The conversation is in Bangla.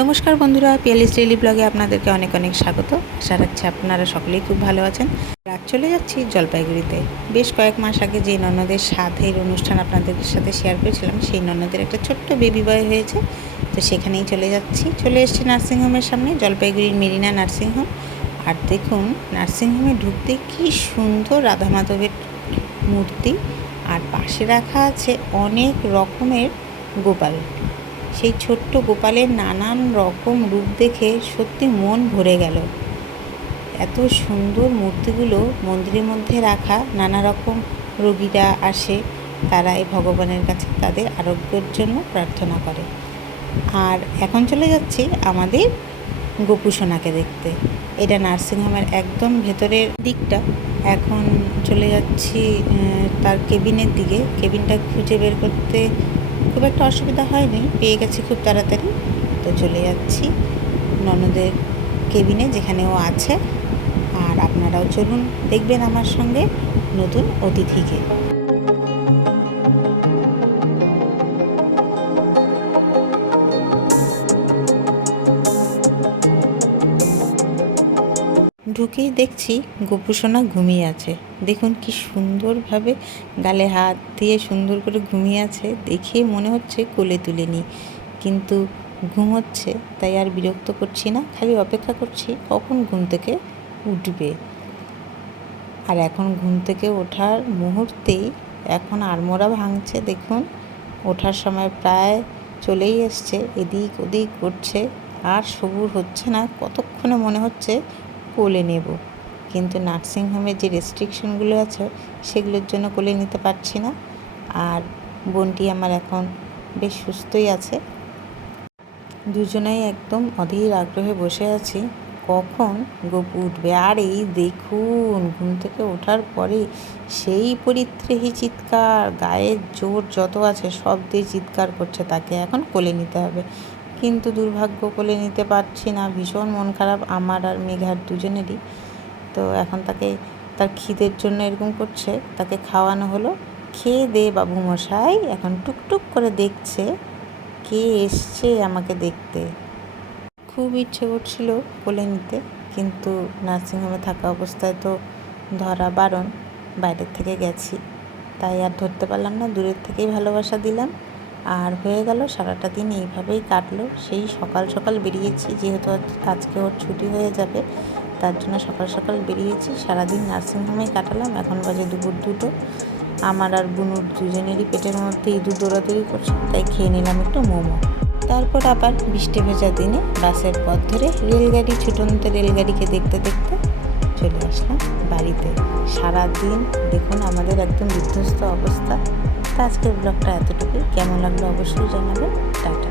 নমস্কার বন্ধুরা, পিয়ালিস ডেইলি ব্লগে আপনাদেরকে অনেক অনেক স্বাগত। আশা রাখছি আপনারা সকলেই খুব ভালো আছেন। রাত চলে যাচ্ছি জলপাইগুড়িতে। বেশ কয়েক মাস আগে যে ননদের সাধের অনুষ্ঠান আপনাদের সাথে শেয়ার করেছিলাম, সেই ননদের একটা ছোট্ট বেবি বয় হয়েছে। তো সেখানেই চলে যাচ্ছি। চলে এসেছি নার্সিংহোমের সামনে, জলপাইগুড়ির মেরিনা নার্সিংহোম। আর দেখুন, নার্সিংহোমে ঢুকতে কি সুন্দর রাধা মাধবের মূর্তি, আর পাশে রাখা আছে অনেক রকমের গোপাল। সেই ছোট্ট গোপালের নানান রকম রূপ দেখে সত্যি মন ভরে গেল। এত সুন্দর মূর্তিগুলো মন্দিরের মধ্যে রাখা। নানা রকম রোগীরা আসে, তারা এই ভগবানের কাছে তাদের আরোগ্যের জন্য প্রার্থনা করে। আর এখন চলে যাচ্ছি আমাদের গোপুসোনাকে দেখতে। এটা নার্সিংহোমের একদম ভেতরের দিকটা। এখন চলে যাচ্ছি তার কেবিনের দিকে। কেবিনটা খুঁজে বের করতে খুব একটা অসুবিধা হয়নি, পেয়ে গেছি খুব তাড়াতাড়ি। তো চলে যাচ্ছি ননদের কেবিনে, যেখানে ও আছে। আর আপনারাও চলুন, দেখবেন আমার সঙ্গে নতুন অতিথিকে। ঢুকেই দেখছি গোপুসোনা ঘুমিয়ে আছে। দেখুন কি সুন্দরভাবে গালে হাত দিয়ে সুন্দর করে ঘুমিয়ে আছে। দেখে মনে হচ্ছে কোলে তুলে নিই, কিন্তু ঘুমোচ্ছে, তাই আর বিরক্ত করছি না। খালি অপেক্ষা করছি কখন ঘুম থেকে উঠবে। আর এখন ঘুম থেকে ওঠার মুহূর্তেই এখন আড়মোড়া ভাঙছে। দেখুন, ওঠার সময় প্রায় চলেই এসছে, এদিক ওদিক করছে। আর সবুর হচ্ছে না, কতক্ষণে মনে হচ্ছে কোলে নেব, কিন্তু নার্সিংহোমের যে রেস্ট্রিকশনগুলো আছে সেগুলোর জন্য কোলে নিতে পারছি না। আর বোনটি আমার এখন বেশ সুস্থই আছে। দুজনেই একদম অধীর আগ্রহে বসে আছি কখন গপু উঠবে। আর এই দেখুন, ঘুম থেকে ওঠার পরে সেই পরিত্রাহী চিৎকার, গায়ের জোর যত আছে সব দিয়ে চিৎকার করছে, তাকে এখন কোলে নিতে হবে। কিন্তু দুর্ভাগ্য, কোলে নিতে পারছি না। ভীষণ মন খারাপ আমার আর মেঘার দুজনেরই। তো এখন তাকে, তার খিদের জন্য এরকম করছে, তাকে খাওয়ানো হলো। খেয়ে দে বাবু মশাই। এখন টুকটুক করে দেখছে কে এসছে আমাকে দেখতে। খুব ইচ্ছে করছিল কোলে নিতে, কিন্তু নার্সিংহোমে থাকা অবস্থায় তো ধরা বারণ, বাইরের থেকে গেছি, তাই আর ধরতে পারলাম না। দূরের থেকেই ভালোবাসা দিলাম। আর হয়ে গেল, সারাটা দিন এইভাবেই কাটলো। সেই সকাল সকাল বেরিয়েছি, যেহেতু আজকে ওর ছুটি হয়ে যাবে, তার জন্য সকাল সকাল বেরিয়েছি। সারাদিন নার্সিংহোমেই কাটালাম। এখন বাজে দুপুর 2টো। আমার আর বুনুর দুজনেরই পেটের মধ্যে ইঁদুর দৌড়াদৌড়ি করছে, তাই খেয়ে নিলাম একটু মোমো। তারপর আবার বৃষ্টি ভেজা দিনে বাসের পথ ধরে রেলগাড়ি, ছুটন্ত রেলগাড়িকে দেখতে দেখতে চলে আসলাম বাড়িতে। সারাদিন দেখুন আমাদের একদম বিধ্বস্ত অবস্থা। তো আজকের ব্লগটা এতটুকুই। কেমন লাগলো অবশ্যই জানাবেন। টাটা।